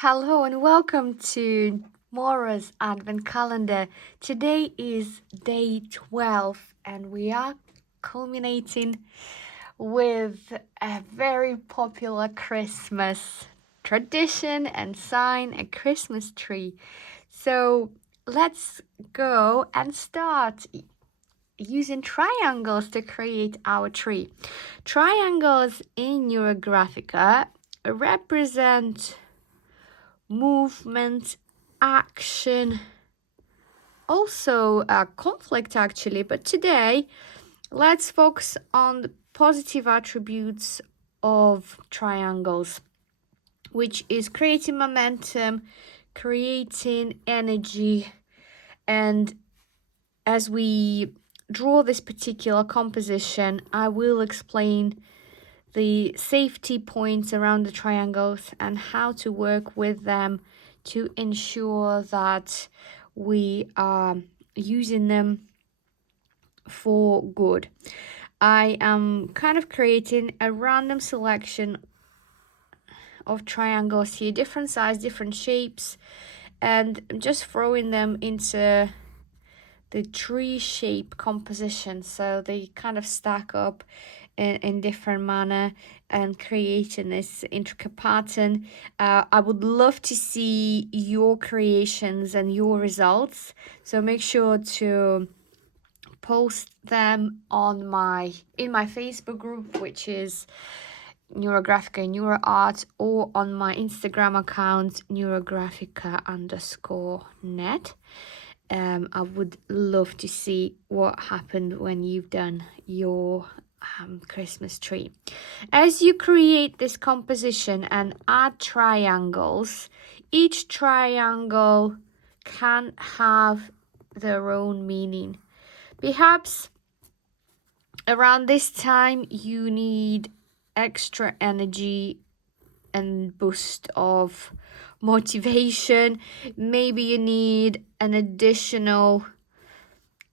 Hello and welcome to Maura's Advent Calendar. Today is day 12 and we are culminating with a very popular Christmas tradition and sign, a Christmas tree. So let's go and start using triangles to create our tree. Triangles in Eurographica represent movement, action, also conflict actually. But today, let's focus on the positive attributes of triangles, which is creating momentum, creating energy, and as we draw this particular composition, I will explain the safety points around the triangles and how to work with them to ensure that we are using them for good. I am kind of creating a random selection of triangles here, different size, different shapes, and I'm just throwing them into the tree shape composition, so they kind of stack up in different manner and creating this intricate pattern. I would love to see your creations and your results, so make sure to post them on in my Facebook group, which is Neurographica NeuroArt, or on my Instagram account neurographica_net. I would love to see what happened when you've done your Christmas tree. As you create this composition and add triangles, each triangle can have their own meaning. Perhaps around this time you need extra energy and boost of motivation. Maybe you need an additional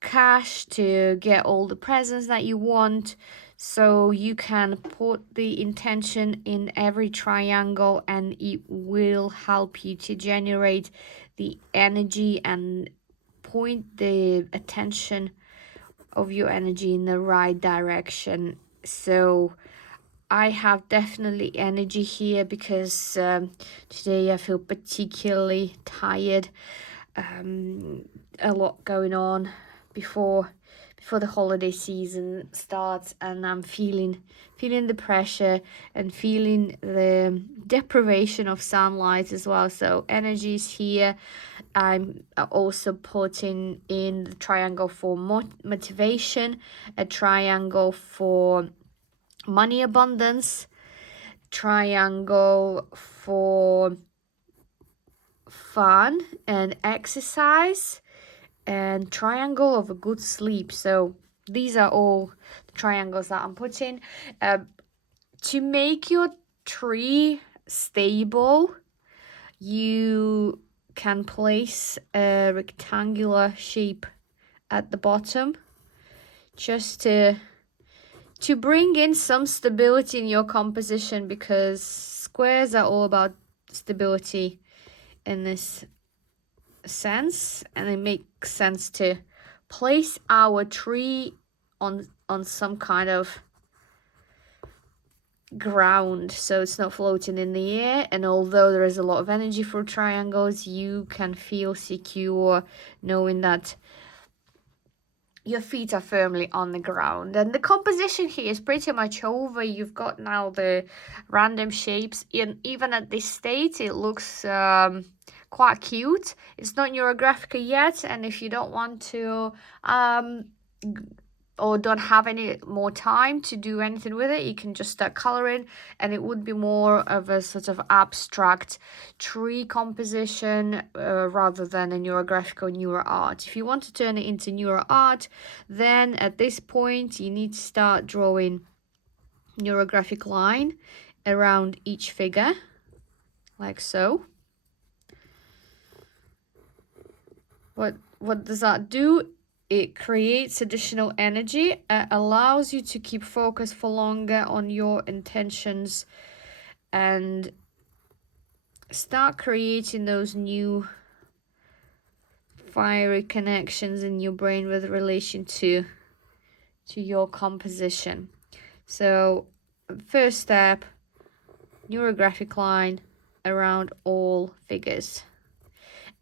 cash to get all the presents that you want, so you can put the intention in every triangle and it will help you to generate the energy and point the attention of your energy in the right direction. So I have definitely energy here because today I feel particularly tired. A lot going on before the holiday season starts, and I'm feeling the pressure and feeling the deprivation of sunlight as well. So energy is here. I'm also putting in the triangle for motivation, a triangle for money abundance, triangle for fun and exercise, and triangle of a good sleep. So these are all the triangles that I'm putting. To make your tree stable, you can place a rectangular shape at the bottom just to bring in some stability in your composition, because squares are all about stability in this sense, and it makes sense to place our tree on some kind of ground so it's not floating in the air. And although there is a lot of energy for triangles, you can feel secure knowing that your feet are firmly on the ground. And the composition here is pretty much over. You've got now the random shapes. Even at this state, it looks quite cute. It's not Eurographica yet, and if you don't want to or don't have any more time to do anything with it, you can just start coloring, and it would be more of a sort of abstract tree composition rather than a Neurographic or NeuroArt. If you want to turn it into NeuroArt, then at this point you need to start drawing Neurographic line around each figure, like so. What does that do? It creates additional energy, allows you to keep focus for longer on your intentions, and start creating those new fiery connections in your brain with relation to your composition. So first step, neurographic line around all figures.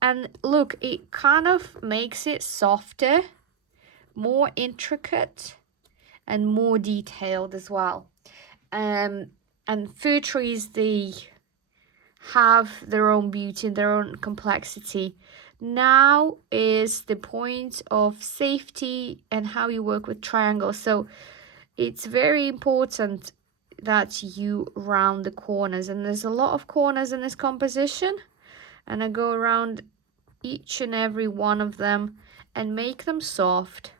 And look, it kind of makes it softer, more intricate, and more detailed as well. And fir trees, they have their own beauty and their own complexity. Now is the point of safety and how you work with triangles. So it's very important that you round the corners, and there's a lot of corners in this composition, and I go around each and every one of them and make them soft.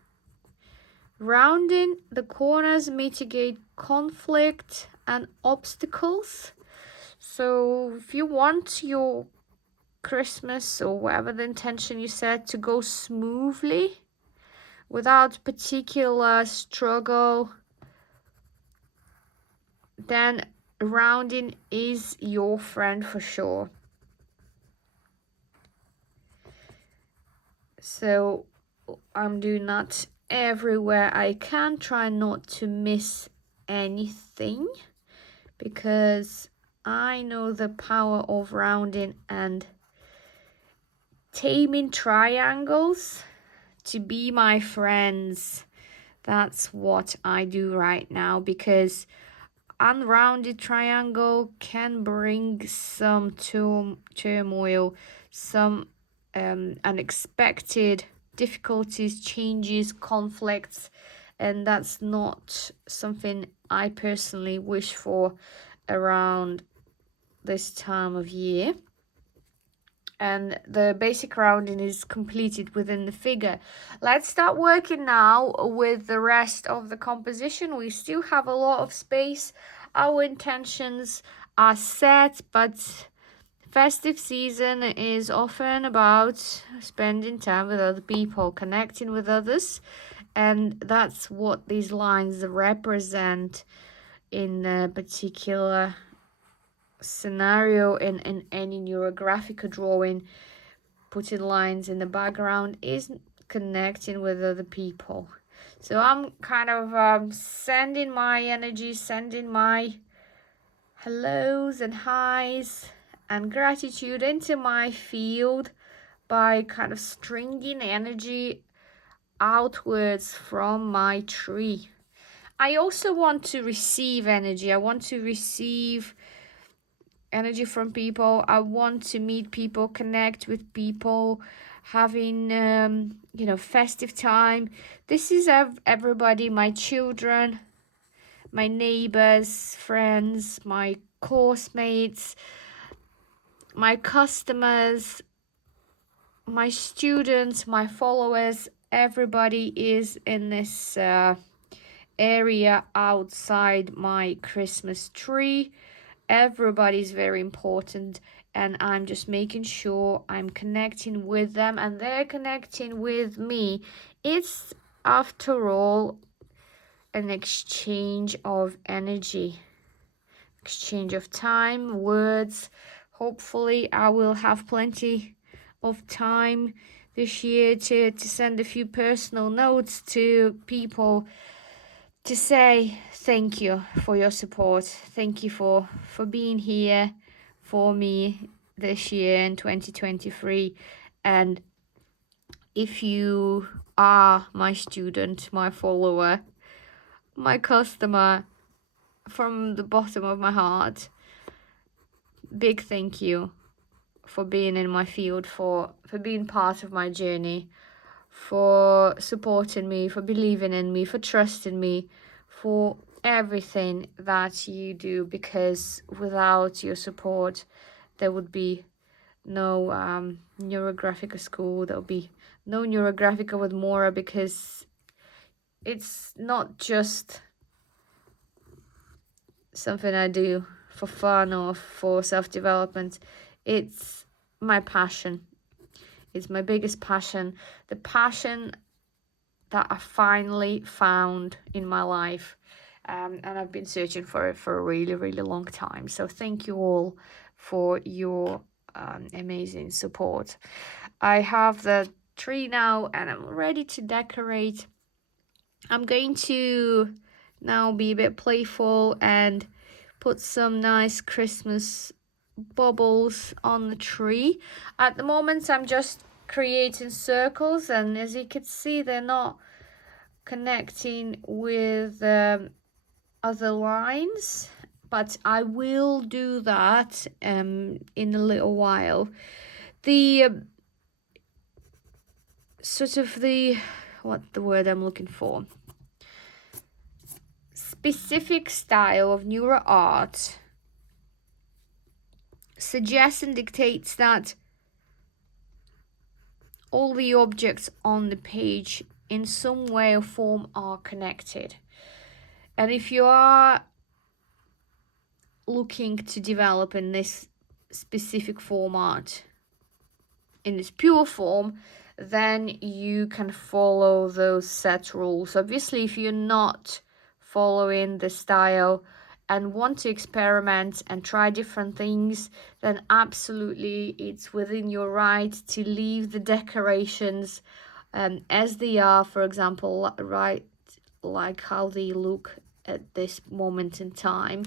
Rounding the corners mitigate conflict and obstacles. So if you want your Christmas or whatever the intention you set to go smoothly without particular struggle, then rounding is your friend for sure. So I'm doing that everywhere I can, try not to miss anything, because I know the power of rounding and taming triangles to be my friends. That's what I do right now, because unrounded triangle can bring some turmoil, some unexpected difficulties, changes, conflicts, and that's not something I personally wish for around this time of year. And the basic rounding is completed within the figure. Let's start working now with the rest of the composition. We still have a lot of space. Our intentions are set, but festive season is often about spending time with other people, connecting with others, and that's what these lines represent in a particular scenario. In any neurographic drawing, putting lines in the background is connecting with other people. So I'm kind of sending my energy, sending my hellos and highs and gratitude into my field by kind of stringing energy outwards from my tree. I also want to receive energy. I want to receive energy from people. I want to meet people, connect with people, having festive time. This is everybody, my children, my neighbors, friends, my course mates, my customers, my students, my followers. Everybody is in this area outside my Christmas tree. Everybody's very important, and I'm just making sure I'm connecting with them and they're connecting with me. It's, after all, an exchange of energy, exchange of time, words. Hopefully I will have plenty of time this year to send a few personal notes to people to say thank you for your support. Thank you for being here for me this year in 2023. And if you are my student, my follower, my customer, from the bottom of my heart, big thank you for being in my field, for being part of my journey, for supporting me, for believing in me, for trusting me, for everything that you do, because without your support there would be no neurographica school, there would be no neurographica with Mora, because it's not just something I do for fun or for self-development. It's my passion. It's my biggest passion, the passion that I finally found in my life. And I've been searching for it for a really, really long time. So thank you all for your amazing support. I have the tree now and I'm ready to decorate. I'm going to now be a bit playful and put some nice Christmas bubbles on the tree. At the moment I'm just creating circles, and as you can see they're not connecting with other lines, but I will do that in a little while. The sort of the what the word I'm looking for, specific style of Neuro art suggests and dictates that all the objects on the page in some way or form are connected. And if you are looking to develop in this specific format, in its pure form, then you can follow those set rules. Obviously, if you're not following the style and want to experiment and try different things, then absolutely it's within your right to leave the decorations as they are, for example, right, like how they look at this moment in time.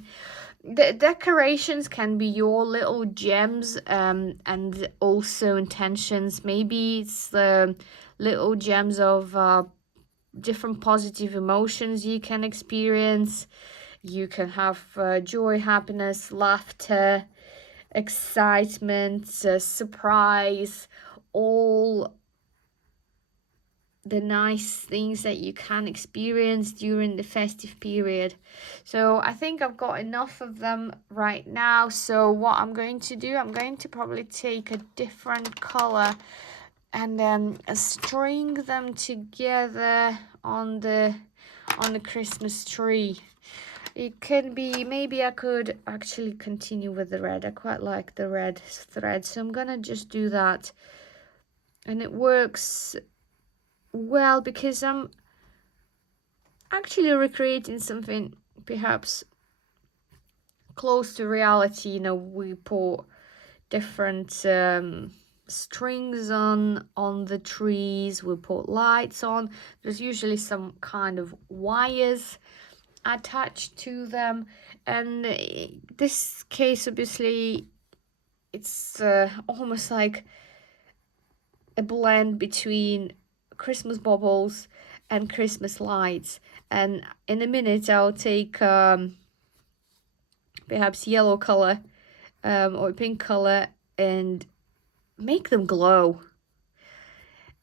The decorations can be your little gems and also intentions. Maybe it's the little gems of different positive emotions you can experience. You can have joy, happiness, laughter, excitement, surprise, all the nice things that you can experience during the festive period. So I think I've got enough of them right now. So what I'm going to do, I'm going to probably take a different color and then string them together on the Christmas tree. It can be, maybe I could actually continue with the red. I quite like the red thread, so I'm gonna just do that. And it works well because I'm actually recreating something perhaps close to reality. You know, we put different strings on the trees, we put lights on. There's usually some kind of wires attached to them, and this case obviously it's almost like a blend between Christmas bubbles and Christmas lights. And in a minute I'll take perhaps yellow color or pink color and make them glow.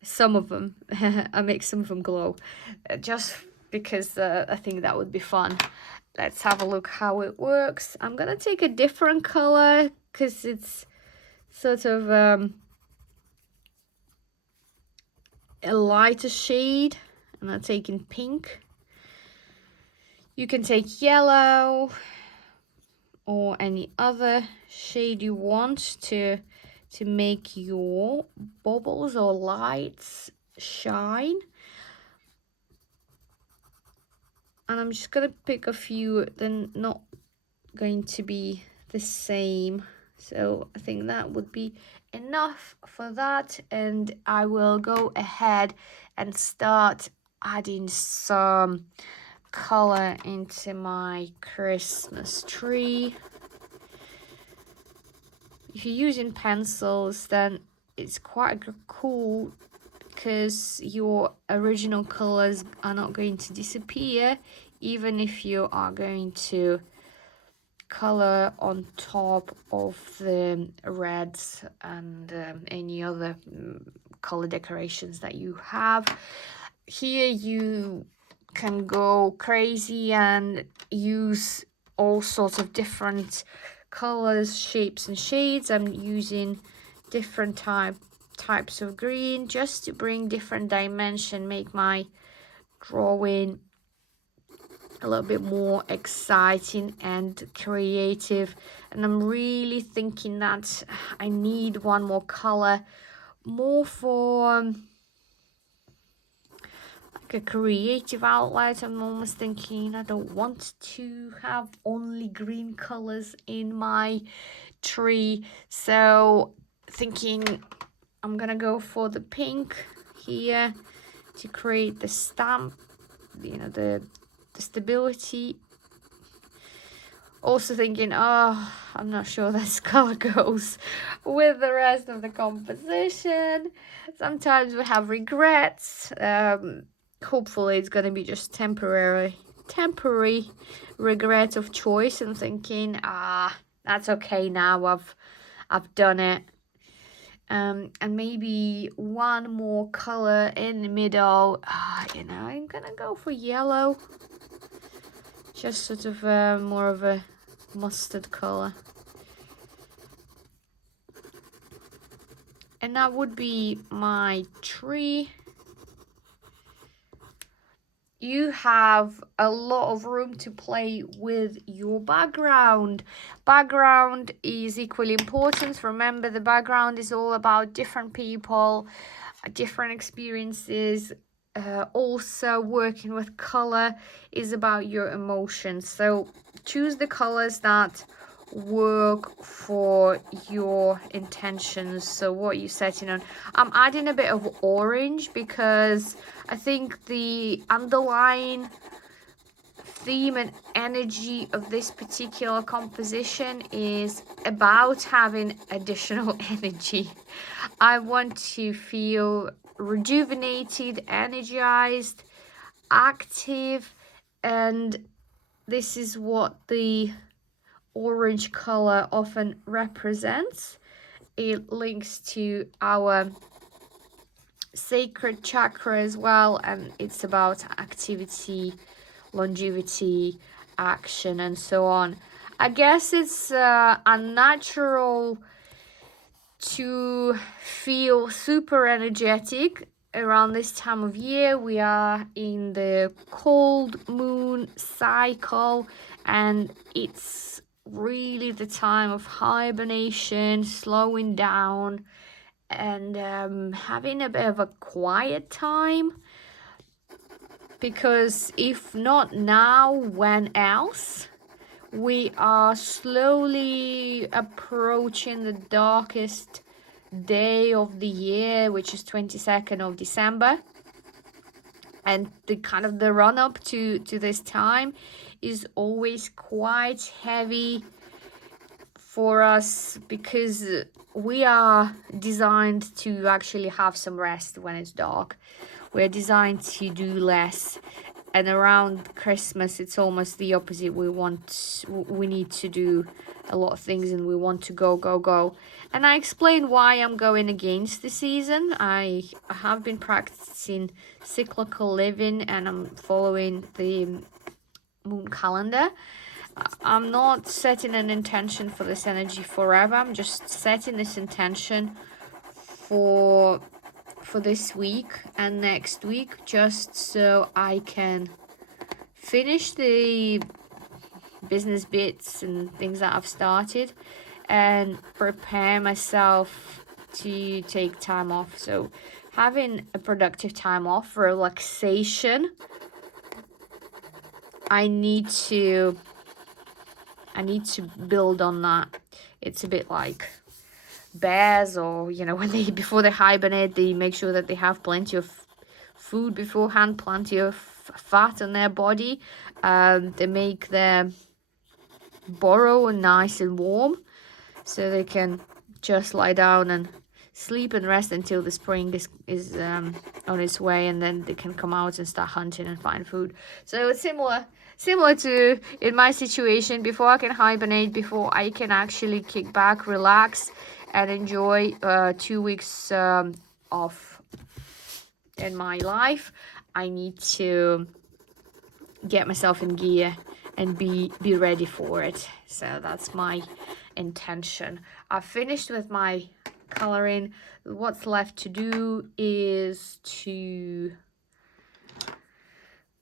Some of them I make some of them glow just because I think that would be fun. Let's have a look how it works. I'm gonna take a different color because it's sort of a lighter shade, and I'm taking pink. You can take yellow or any other shade you want to make your bubbles or lights shine. And I'm just gonna pick a few, they're not going to be the same, so I think that would be enough for that. And I will go ahead and start adding some color into my Christmas tree. If you're using pencils, then it's quite cool because your original colors are not going to disappear, even if you are going to color on top of the reds and any other color decorations that you have. Here you can go crazy and use all sorts of different colors, shapes and shades. I'm using different types of green just to bring different dimension, make my drawing a little bit more exciting and creative. And I'm really thinking that I need one more color, more for like a creative outlet. I'm almost thinking I don't want to have only green colors in my tree, so thinking I'm gonna go for the pink here to create the stamp, you know, the stability. Also thinking, oh, I'm not sure this color goes with the rest of the composition. Sometimes we have regrets. Hopefully it's gonna be just temporary regret of choice, and thinking, that's okay now, I've done it. And maybe one more color in the middle. You know, I'm gonna go for yellow. Just sort of more of a mustard color. And that would be my tree. You have a lot of room to play with your background. Background is equally important. Remember, the background is all about different people, different experiences. Also, working with color is about your emotions. So choose the colors that work for your intentions. So what you're setting on. I'm adding a bit of orange because I think the underlying theme and energy of this particular composition is about having additional energy. I want to feel rejuvenated, energized, active, and this is what the orange color often represents. It links to our sacred chakra as well, and it's about activity, longevity, action, and so on. I guess it's unnatural to feel super energetic around this time of year. We are in the cold moon cycle, and it's really the time of hibernation, slowing down, and having a bit of a quiet time. Because if not now, when else? We are slowly approaching the darkest day of the year, which is 22nd of December. And the kind of the run up to this time is always quite heavy for us, because we are designed to actually have some rest when it's dark. We're designed to do less, and around Christmas it's almost the opposite. We need to do a lot of things, and we want to go. And I explain why I'm going against the season. I have been practicing cyclical living, and I'm following the moon calendar. I'm not setting an intention for this energy forever. I'm just setting this intention for this week and next week, just so I can finish the business bits and things that I've started and prepare myself to take time off. So having a productive time off, relaxation, I need to build on that. It's a bit like bears, or you know, when they before they hibernate, they make sure that they have plenty of food beforehand, plenty of fat on their body. They make their burrow nice and warm, so they can just lie down and sleep and rest until the spring is on its way, and then they can come out and start hunting and find food. So it's similar to in my situation. Before I can hibernate, before I can actually kick back, relax, and enjoy 2 weeks off in my life, I need to get myself in gear and be ready for it. So that's my intention. I've finished with my coloring. What's left to do is to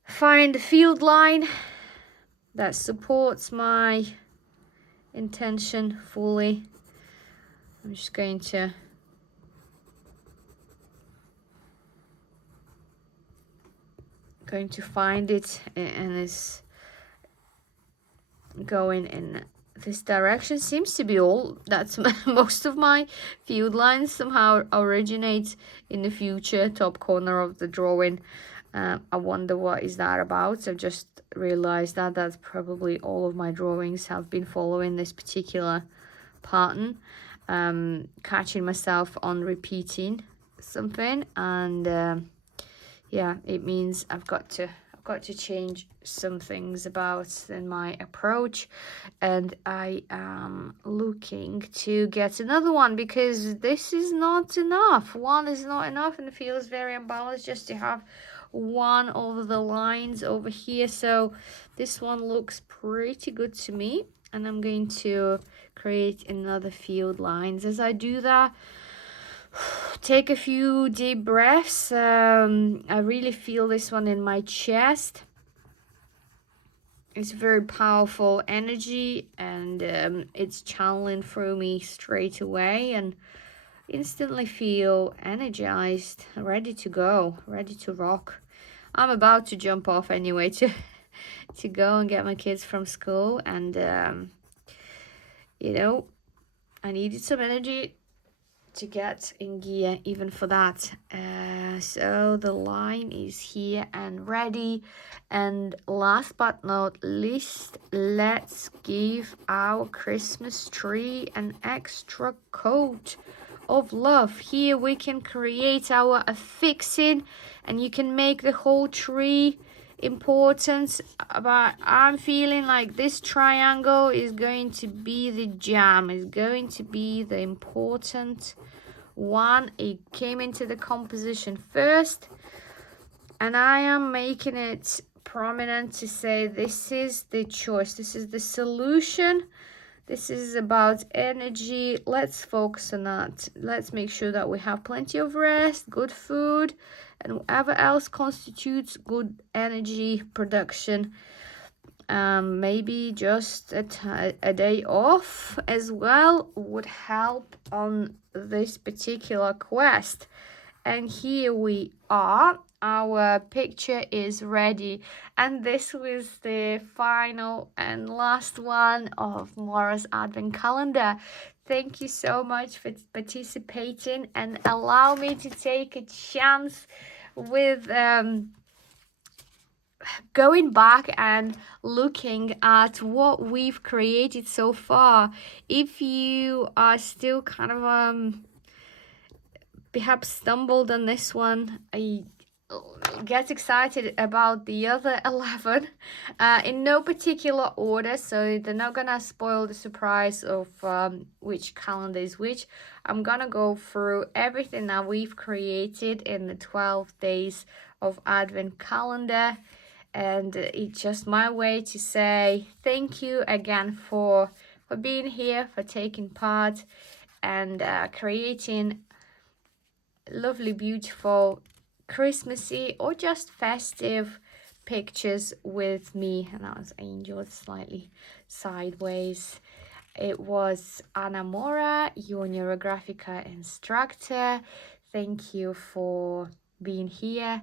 find a field line that supports my intention fully. I'm just going to going to find it, and it's going in this direction. Seems to be all that's most of my field lines somehow originate in the future, top corner of the drawing. I wonder what is that about. I've just realized that that's probably all of my drawings have been following this particular pattern. Catching myself on repeating something, and yeah, it means I've got to change some things about in my approach, and I am looking to get another one, because this is not enough. One is not enough, and it feels very unbalanced just to have one of the lines over here. So this one looks pretty good to me, and I'm going to create another field lines. As I do that, take a few deep breaths. I really feel this one in my chest. It's very powerful energy, and it's channeling through me straight away, and instantly feel energized, ready to go, ready to rock. I'm about to jump off anyway to go and get my kids from school, and you know, I needed some energy to get in gear even for that. So the line is here and ready, and last but not least, let's give our Christmas tree an extra coat of love. Here we can create our affixing, and you can make the whole tree important, but I'm feeling like this triangle is going to be the jam, is going to be the important one. It came into the composition first, and I am making it prominent to say this is the choice, this is the solution, this is about energy. Let's focus on that. Let's make sure that we have plenty of rest, good food, and whatever else constitutes good energy production. Maybe just a day off as well would help on this particular quest. And here we are, our picture is ready, and this was the final and last one of Mora's Advent Calendar. Thank you so much for participating, and allow me to take a chance with going back and looking at what we've created so far. If you are still kind of perhaps stumbled on this one, I get excited about the other 11 in no particular order, so they're not gonna spoil the surprise of which calendar is which. I'm gonna go through everything that we've created in the 12 days of Advent calendar, and it's just my way to say thank you again for being here, for taking part, and creating lovely, beautiful, Christmassy or just festive pictures with me. And that was Angel slightly sideways. It was Anna Mora, your Neurographica instructor. Thank you for being here.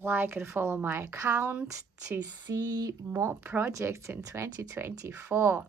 Like and follow my account to see more projects in 2024.